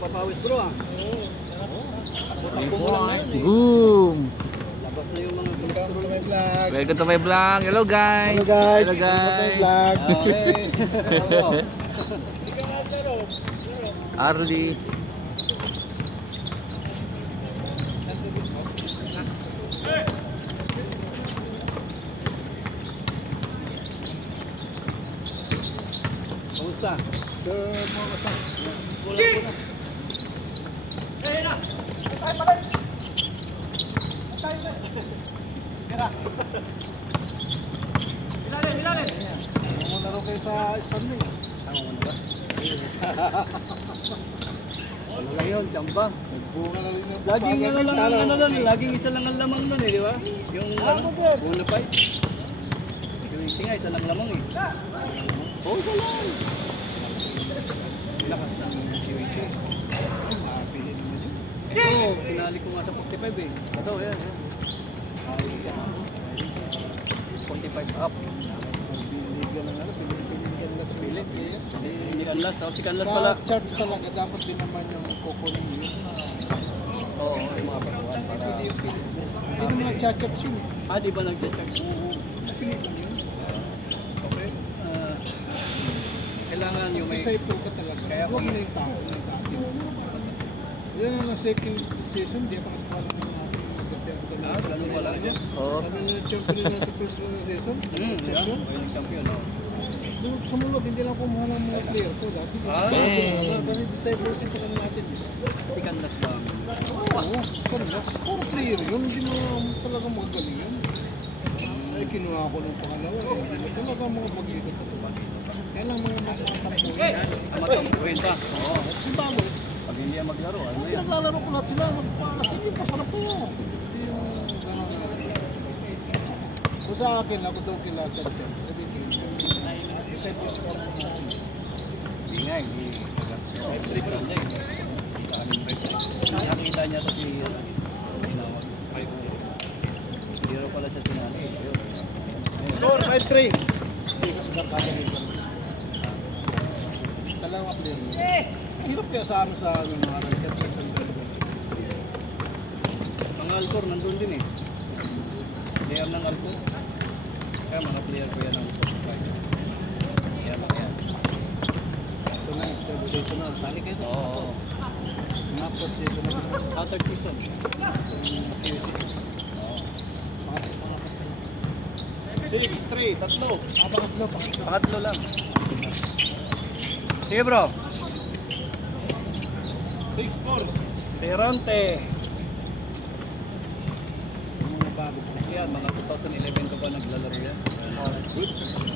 papawis bro ah. Boom! Labas na yung mga cholesterol. Welcome to my vlog. Hello guys. Hello guys. Hello guys. Vlog. Arlie. Kamusta? Laro kayo sa Stanley. Ano lang yun, jamba. Nagbunga na rin yung Laging ano lang ang ano doon, laging isa lang ang lamang doon eh, di ba? Yung ano, una pa eh. Yung isi nga, isa lang lamang eh. Oo, isa lang. Lakas ng UAC. Ay, mapili naman yun. Ito, sinali ko nga sa 45 eh. Ito, yan. Ayos siya. 45 up. Piniligan ng ano, piniligan na sulit eh. Hindi Canlas, si Canlas pala. Sa charts talaga, dapat din naman yung kukunin yun. Oo, yung mga patuan para... Hindi naman nag-charts yun eh. Ah, di ba nag-check? Piniligan yun. Okay. Kailangan yung may... Disciple ka talaga. Kaya Huwag kung- na yung tao na dati. Yan ang second season, di pa nakapala ng natin. Ah, ganun pala yan. Oh. Sabi na champion na sa first season. Yeah. Yung champion, no? Doon sa mulod, hindi lang kumuha ng mga player ko dati. Ah. Dahil discipleship pa kami natin. Si Canlas ba? Oo, kanila. Puro player yun, hindi mo talaga magaling yun. Ay, kinuha ko ng pangalawa. Hindi mo talaga mga mag-ikot. Kailangan mga masakampuhin. Matampuhin pa. Oo. Kasi bago, Pag hindi yan maglaro, ano yan? naglalaro ko lahat sila. Sige, pasarap po. Hindi yung gano'n na. Kung sa akin, ako daw kilagad yan. Discipleship ako natin. Hindi nga, hindi. Trip lang niya eh. Nakita niya ito si... Hindi raw pala siya sinali. Score 5-3. Talaga player. Yes! Hirap kaya sa amin sa mga nag-set. Mga Alcor, nandun din eh. Player ng Alcor. Kaya mga player ko yan ng 45. Yan lang yan. Ito na, season na. Sali kayo. Oo. Nakapot season na. Third season. Oo. 6-3, tatlo. Pangatlo. Pangatlo lang. Sige bro. 6-4. Peronte. Yung mga bago pa. Yan, mga 2011 ka ba naglalaro yan? Good.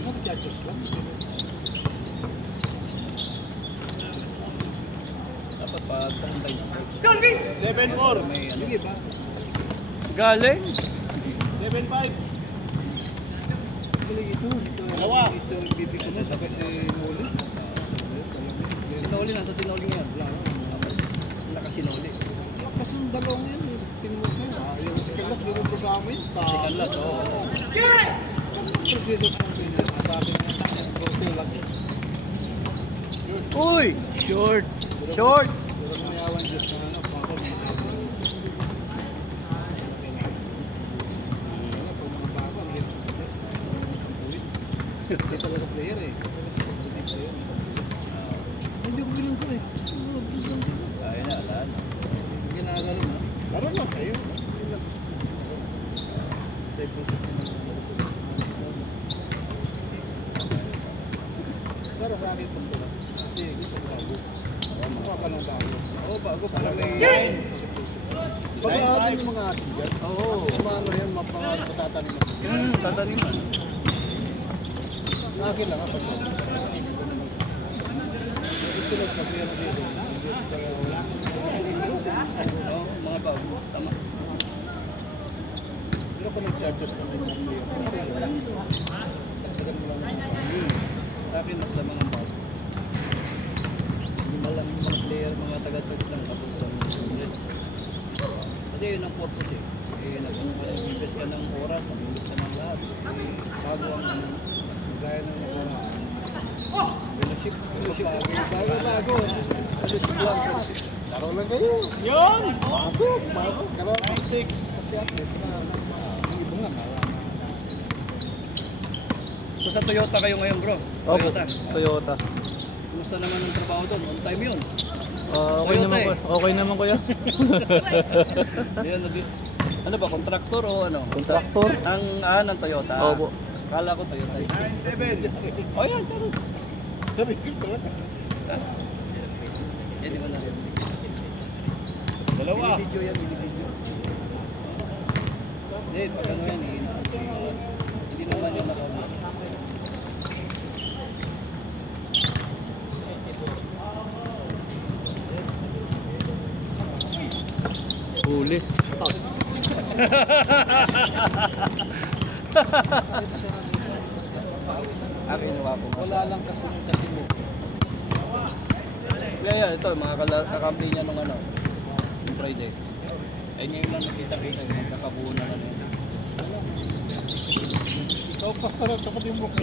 Mag-judges lang. Dapat pa taon-taon. 7-4. May ano. Sige ba? Galing. 7-5. Ito. Dalawa. Ito yung bibi ko na. Saka si Noli. Sinoli na, sa sinoli ngayon. Nakasinoli. Kasi yung dalawang yan. Tingnan mo ko. Yung si Carlos, di mo programa yun. Si Canlas, oo. President ng Pilipinas. Sabi niya, Brazil lagi. Uy! Short! Short! Pero mayawan Diyos na ano. Hindi talaga player eh. Hindi ko ganun ko eh. Ayun na, alam. Ginagaling ha. Laro lang kayo. Sa ipusip ko na. Pero sa akin punto lang. Kasi gusto ko bago. Mukha ka ng bago. Oo, bago para may... Pag-aatin yung mga atin dyan. Oo. Yung mga ano yan, mapatatanin mo. Tataniman. Akin lang ha. Gusto lang pag-player na dito. Oo, mga bago. Tama. Pero kung nag-charges na yung player. Tagal mo lang naman. Sa akin, mas lamang ang bago. Malang mga player, mga taga-church lang. Tapos ang English. Kasi yun ang purpose eh. Nag-invest ka ng oras, nag-invest ka ng lahat. Bago ang ano. Gaya ng nakaraan. Fellowship. Bago. Laro lang kayo. Yun! Pasok. Kala 6. kasi at least na yung iba nga So sa Toyota kayo ngayon bro? Opo, Toyota. Toyota. Kumusta naman ang trabaho doon? On time yun? Okay Toyota naman eh. ko. Okay naman kuya. Yan, ano ba, kontraktor o ano? Kontraktor. Ng Toyota? Opo. Kala ko Toyota. 9-7. Oh yan, pero. Sabi ko ba? Yan, di ba na? Dalawa. Video yan, video. Hindi, pag ano yan, hindi naman yung nakawala. Huli. Ang ginawa ko. Wala lang kasi yung kasi mo. Kaya ito, mga kakampi niya nung ano, yung Friday. Ay niya yung lang nakita-kita, magkakabuo na lang yun. Ikaw pasta lang tapat yung buko.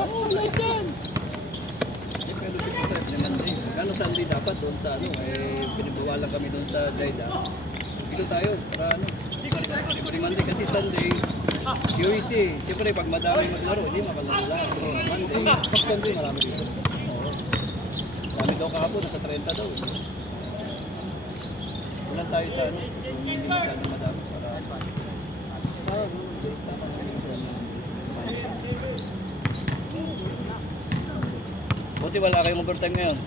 Oo, like yan! Eh, pero dito naman din. Gano'n Sunday dapat doon sa ano, pinabawalan kami doon sa Jayda. Dito tayo, para ano. Every Monday kasi Sunday, UEC. Siyempre, pag madami maglaro, hindi makalala. Pero Monday, Pag Sunday marami dito. oo. Dami daw kahapon, nasa 30 daw. Ulan tayo sa ano, kung hindi masyadong madami. Para Sa tama na yung buti wala kayong overtime ngayon.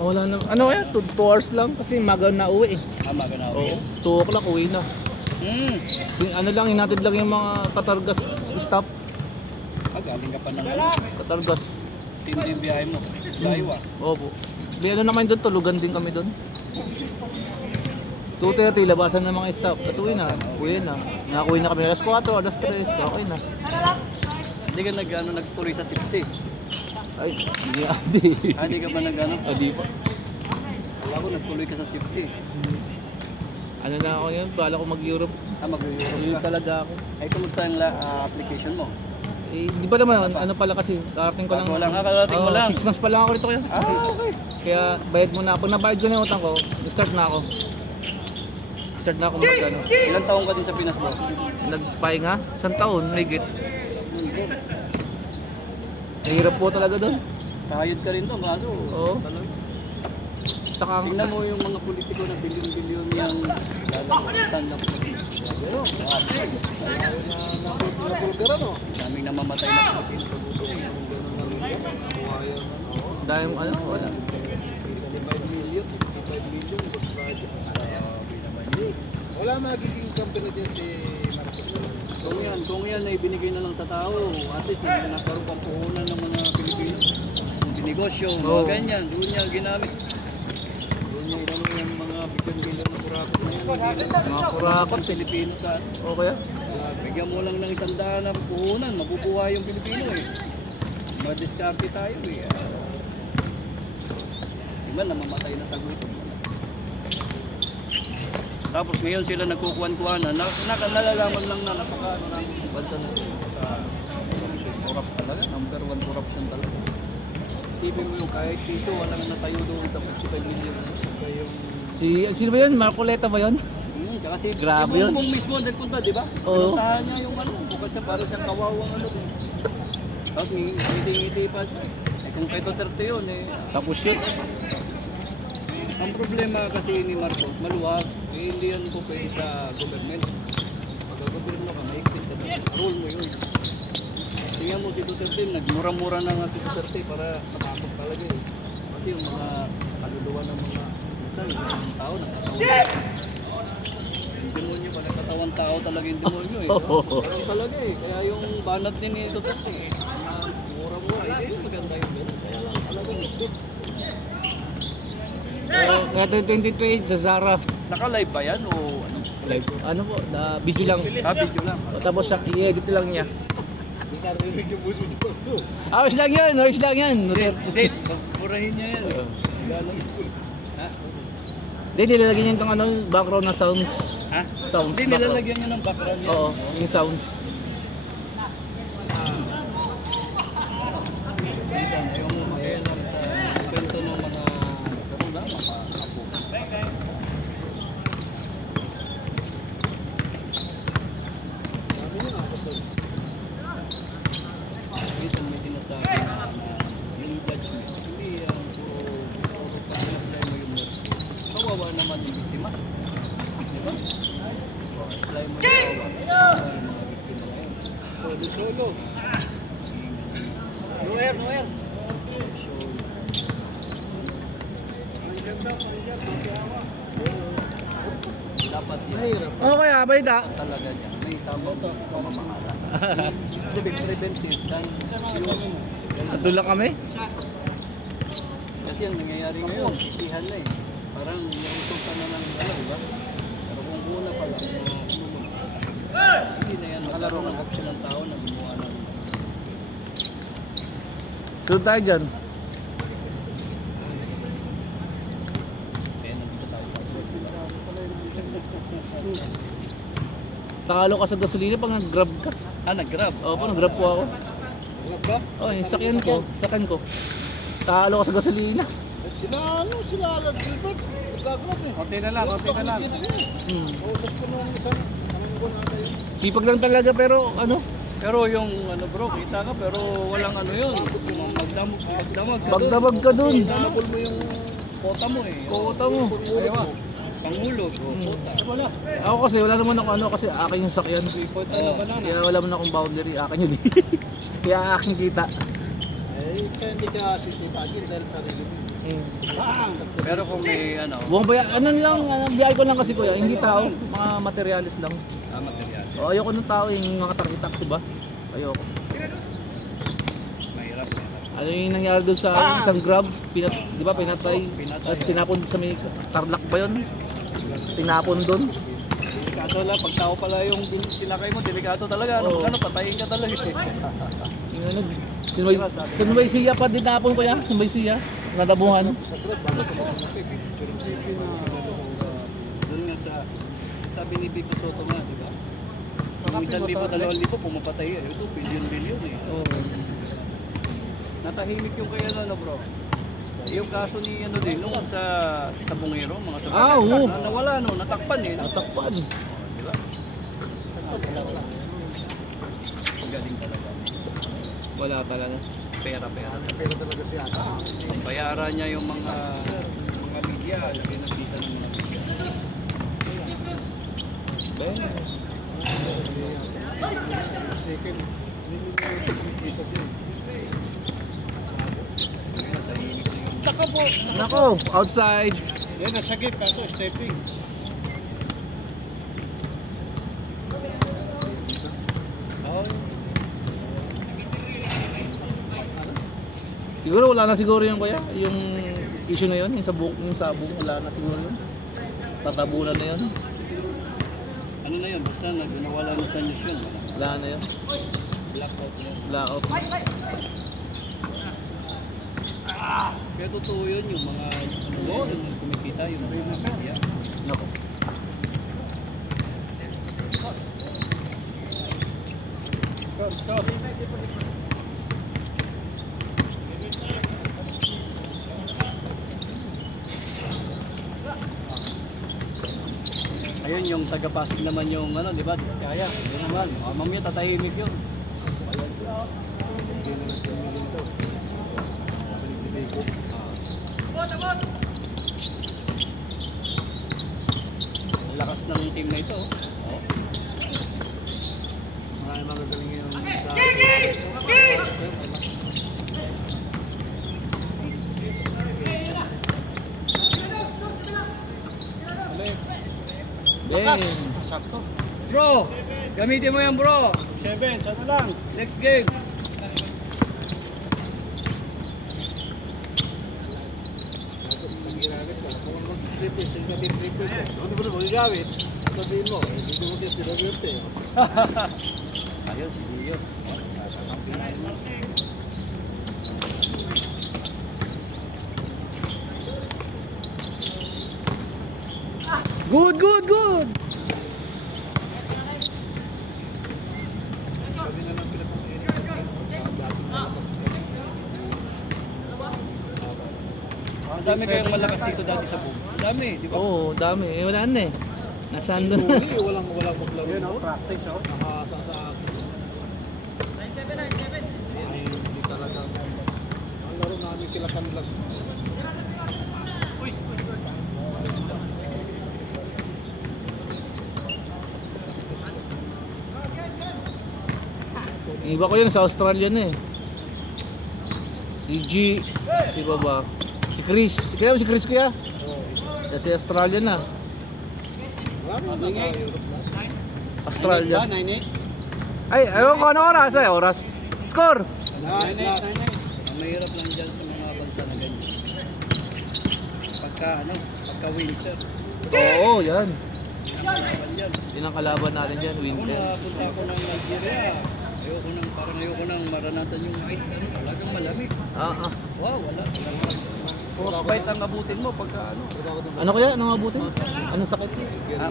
Wala na. Ano kaya? 2 hours lang kasi maga na uwi eh. Maga na ako. Oo. 2 o'clock uwi na. Ano lang, inatid lang yung mga katargas stop. Galing ka pa ng ano. Katargas. Hindi yung biyahe mo. Daiwa. Opo. Di ano naman doon, tulugan din kami doon. 2:30, labasan ng mga stop. Tapos uwi na. Uwi na. Nakakuwi na kami alas 4, alas 3. Okay na. Hindi ka nagtuloy sa safety. Ay, hindi adi. Hindi ka ba nag-ano? Adi pa. Wala ko, nagtuloy ka sa safety. Ano na ako yun? Bala ko mag-Europe. Mag-Europe Yun ka. talaga ako. Ay, kumusta yung application mo? Eh, di ba naman, ano pala kasi, karating ko lang. Bago lang, kakarating mo lang. 6 months pa lang ako rito kaya. Okay. Kaya bayad muna. Pag nabayad ko na yung utang ko, start na ako. Start na ako mag-ano. Ilang taong ka din sa Pinas, bro? Nagpahinga, 1 taon, higit. Mahirap po talaga doon. Kahayod ka rin doon, kaso. Oo. Talaga. Saka ang Tingnan mo yung mga politiko na bilyon-bilyon yung lalasan na pero, Bulgara no? daming namamatay na Pilipino sa gutom. dahil ano, wala. 25 million, 55 million, boss project. Wala magiging company din si Marcos. Kung yan ay binigay na lang sa tao, at least nagkaroon pang puhunan ng mga Pilipino. Yung dinegosyo, mga ganyan, doon niya ginamit. Doon niya ginamit yung mga bilyon-bilyon na kurakot na yan. Mga kurakot. Pilipino sa ano. O kaya? Bigyan mo lang ng 100 na puhunan, mabubuhay yung Pilipino eh. Madiskarte tayo eh. Iba namamatay na sa gutom. Tapos ngayon sila nagkukuhan-kuhanan, nalalaman lang na napaka bansa natin sa corrupt talaga, number 1 corruption talaga. Isipin mo yung kahit piso, walang natayo doon sa 55 million. Sino ba yun? Marcoleta ba yun? Tsaka si Grabe si yun. Bongbong mismo ang nagpunta, di ba? Oo. Pinuntahan niya yung ano, bukod siya para siyang kawawang ano. Tapos ngiti-ngiti pa siya. Eh kung kay Duterte yun eh. Tapos yun. Ang problema kasi ni Marcos, maluwag, eh, hindi yan po pwede sa government. Pagka-gobyerno ka, maikpit ka na. Rule mo yun. Tingnan mo si Duterte, nagmura-mura na nga si Duterte para matakot talaga eh. Kasi yung mga kaluluwa ng mga minsan, yung mga tao nagkatawan. Yung demonyo pa, nagkatawan tao talaga yung demonyo eh. Pero talaga eh, kaya yung banat din ni Duterte eh, na mura-mura, eh, maganda yung ganun. Kaya lang talaga nagpit. Kaya 2023 sa Zara. Naka-live ba yan o ano? Live. Ano po? Video lang. Video lang. Tapos siya, i-edit lang niya. Hindi ka rin yung buso niyo. Ayos lang yun, ayos lang yan. Hindi, purahin niya yan. Ha? Hindi, nilalagyan niya itong ano, background na sounds. Ha? Sounds. Hindi, background. nilalagyan niya ng background niya. Oo, yung sounds. Ayaw mo makialam sa kwento ng mga Sabi niya nga, basta Minsan may sinasabi na yung judgment, hindi ang puro pag-apply mo yung nurse. Kawawa naman yung biktima. Diba? Apply mo yung kawawa. Kawawa yung mga biktima ngayon. Solo. Noel. So, dapat yan. mahirap. Ano kaya, balita? Talaga niya. May tamang pamamahala. Preventive dan At doon lang kami? kasi ang nangyayari ngayon, sisihan na eh. Parang nausok ka na ng diba? Pero kung una pa lang, hindi na yan makalaro ng option ng tao na gumawa ng Sunod tayo dyan. eh, nandito tayo sa abroad, diba? Takalo ka sa gasolina pag nag-grab ka. Ah, nag-grab. Oo po, nag-grab po ako. Huwag ba? Oo, yung sakyan ko. Takalo ka sa gasolina. Sila Alan Gilbert. Nagkagrab eh. Konti na lang. Hmm. Kausap ko nung isang buwan ata yun. Sipag lang talaga pero ano, Pero yung ano bro, kita ka pero walang ano yun. Magdamag ka magdamag ka dun. Nabol mo yung Kota mo eh. Kota mo. Ayaw. Pangulo, kota. Wala. Ako kasi wala naman ako ano kasi akin yung sakyan. Kota na banana. Kaya wala naman akong boundary, akin yun eh. Kaya aking kita. Eh, kaya hindi ka sisipagin dahil sarili mo. Pero kung may ano, Buong baya, ano lang, biyay ko lang kasi kuya, hindi tao, mga materialis lang. material. O, ayoko ng tao, yung mga taxi ba? Ayoko. Mahirap. Ano yung nangyari doon sa isang grab, di ba pinatay, tapos tinapon sa may Tarlac ba yun? Tinapon doon. Delikado lang, pag tao pala yung sinakay mo, delikado talaga. Ano, Oo. ano patayin ka talaga eh. Yung ano, Sunway Siya pa tinapon ko yan, Sunway Siya, nadabuhan. Sa grab, bago ko makasakit. Doon nga sabi ni Vico Soto nga, di ba? Yung 1,000, 2,000 pumapatay eh. Ito, billion eh. Oo. Natahimik yung kaya ano bro. Yung kaso ni ano din, nung sa Bungero, mga sa Ah, oo. nawala no, natakpan eh. Natakpan. Di ba? Galing talaga. Wala talaga. Pera. Pero talaga siya. Bayaran niya yung mga media, lagi nakita ng mga media. Second, hindi mo nakikita siya. Ngayon, tahimik na yung Taka po! Nako, outside. Yan, nasa gate kaso, stepping. Siguro wala na siguro yung kuya, yung issue na yun, yung sabong wala na siguro yun. Tatabunan na yun. ano na yun, basta nawala na sa news yun. Wala na yun. Blackout na yun. Blackout. Kaya totoo yun, yung mga ano yun, yung kumikita, yung mga media. Nako. Ayun yung taga-Pasig naman yung ano, di ba? Diskaya. Ayun naman. Mamaya tatahimik yun. Ang lakas ng team na ito. Oh. Marami magagaling yun sa... Damn. Sakto. Bro, gamitin mo yan bro. 7, sana lang. Next game. Tapos pag ginamit ka, kung mag-triple, sabihin triple ka. Ano ba na magagamit? Sabihin mo, hindi mo din tinagirte. Ayun, si Gio. Good. Sabi na lang pinapakain. Dami kayong malakas dito dati sa buong. Dami, di ba? Oo, dami. Eh, wala na eh. Nasaan doon na? Huli, walang maglaro. Yun, oh, practice, oh. Nakasa sa akin. Ay, hindi talaga. Ang laro namin kila Canlas. Yung iba ko yun sa Australia na eh. Si G, di ba ba? Si Chris. Kaya si Chris kuya? Kasi Australia na. Marami na sa Europe na. Australia. 9-8. Ay, ayaw ko ano oras eh. Oras. Score! Last. Ang mahirap lang dyan sa mga bansa na ganyan. Pagka winter. Oo, yan. Kalaban yan. Yun ang kalaban natin dyan, Kung winter. napunta ako ng Nigeria, ayoko nang maranasan yung ice. Talagang malamig. Ah. Wow, wala. Frostbite ang abutin mo pagka ano. Ano kaya? Anong abutin? Anong sakit?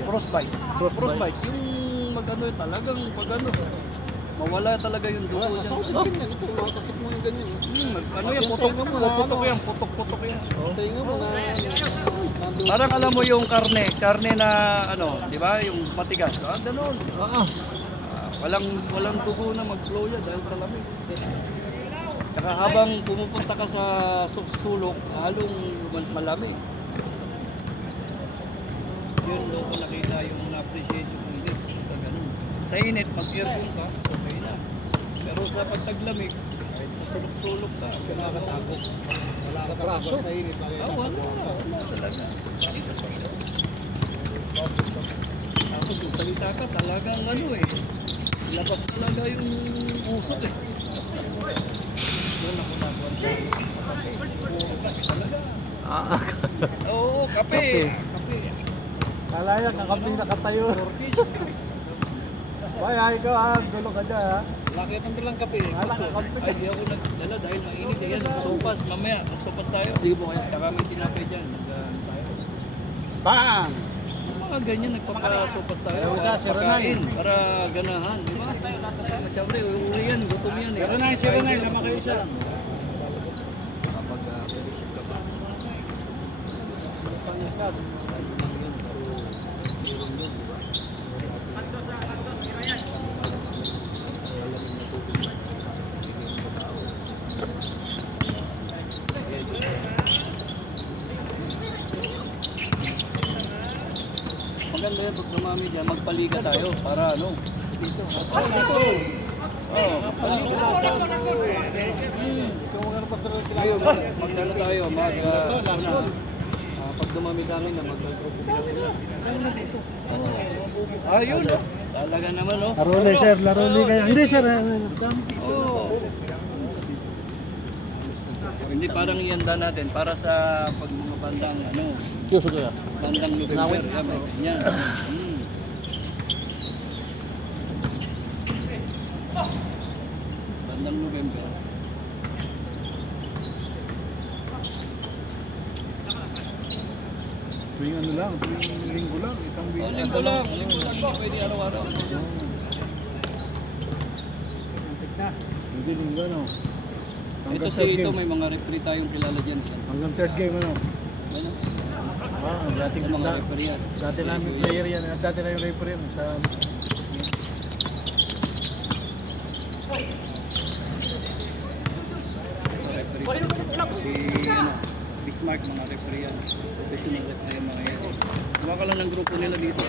Frostbite. Frostbite. Yung magano talagang pag ano. Mawala talaga yung dugo Sa dyan. Saudi din yan. Ito, masakit mo yung ganyan. Ano yan, putok yan, putok yan. Tingnan mo na. nandun. Parang alam mo yung karne na ano, di ba? Yung matigas. Ganun. Ah. Walang dugo na mag-flow yan dahil sa lamig. Tsaka habang pumupunta ka sa sulok, halong malamig. Yun doon ko nakita yung na-appreciate yung init. Ganun. Sa init, pag-aircon ka, okay na. Pero sa pagtaglamig, kahit sa sulok-sulok ka, Nakakatakot. Wala ka talaga sa init. wala talaga. Tapos yung salita ka, talagang ano eh. Labas talaga yung usok eh. Doon ako nakuha sa kape talaga. Ah. Oo, kape. Kape. Kalaya, kakaping nakatayo. Turkish. Ay, ikaw ha. Gulo ka dyan ha. Lakit ang bilang kape. Wala ka kapit. Ay, di ako nagdala dahil mainit. Ayan, sopas. Mamaya, magsopas tayo. Sige po kaya. Saka may tinapay dyan. Tayo. Bang! Mga ganyan, nagpapakasopas tayo. Ayaw siya, zero nine. Pagkain, para ganahan. Di ba? Siyempre, uuwi yan. Gutom yan eh. 09, naman kayo siya. Kapag maganda yan pag dumami dyan, magpaliga tayo para ano. Dito. Dito. Oh, magpaliga. Kung magano pa sa Tayo, magdala tayo, pag dumami kami na mag-group sila. Ayun, oh. Talaga naman, oh. Laruli, sir. Laruli kayo. Hindi, sir. Oh. Hindi parang ianda natin para sa pag mga bandang ano, Kiyoso kaya. bandang November kami. Yan. Bandang November. Tuwing ano lang, tuwing linggo lang, isang Oh, linggo lang ba? Pwede araw-araw. Hindi linggo, no? Ito ito may mga referee tayong kilala dyan. Hanggang third game, ano? Ano? Dating Yung mga referee yan. Dati namin player yan, dati na yung referee yan sa... Referee. Si ano, Bismarck, mga referee yan. Professional referee yan mga yan. Gawa ka lang ng grupo nila dito.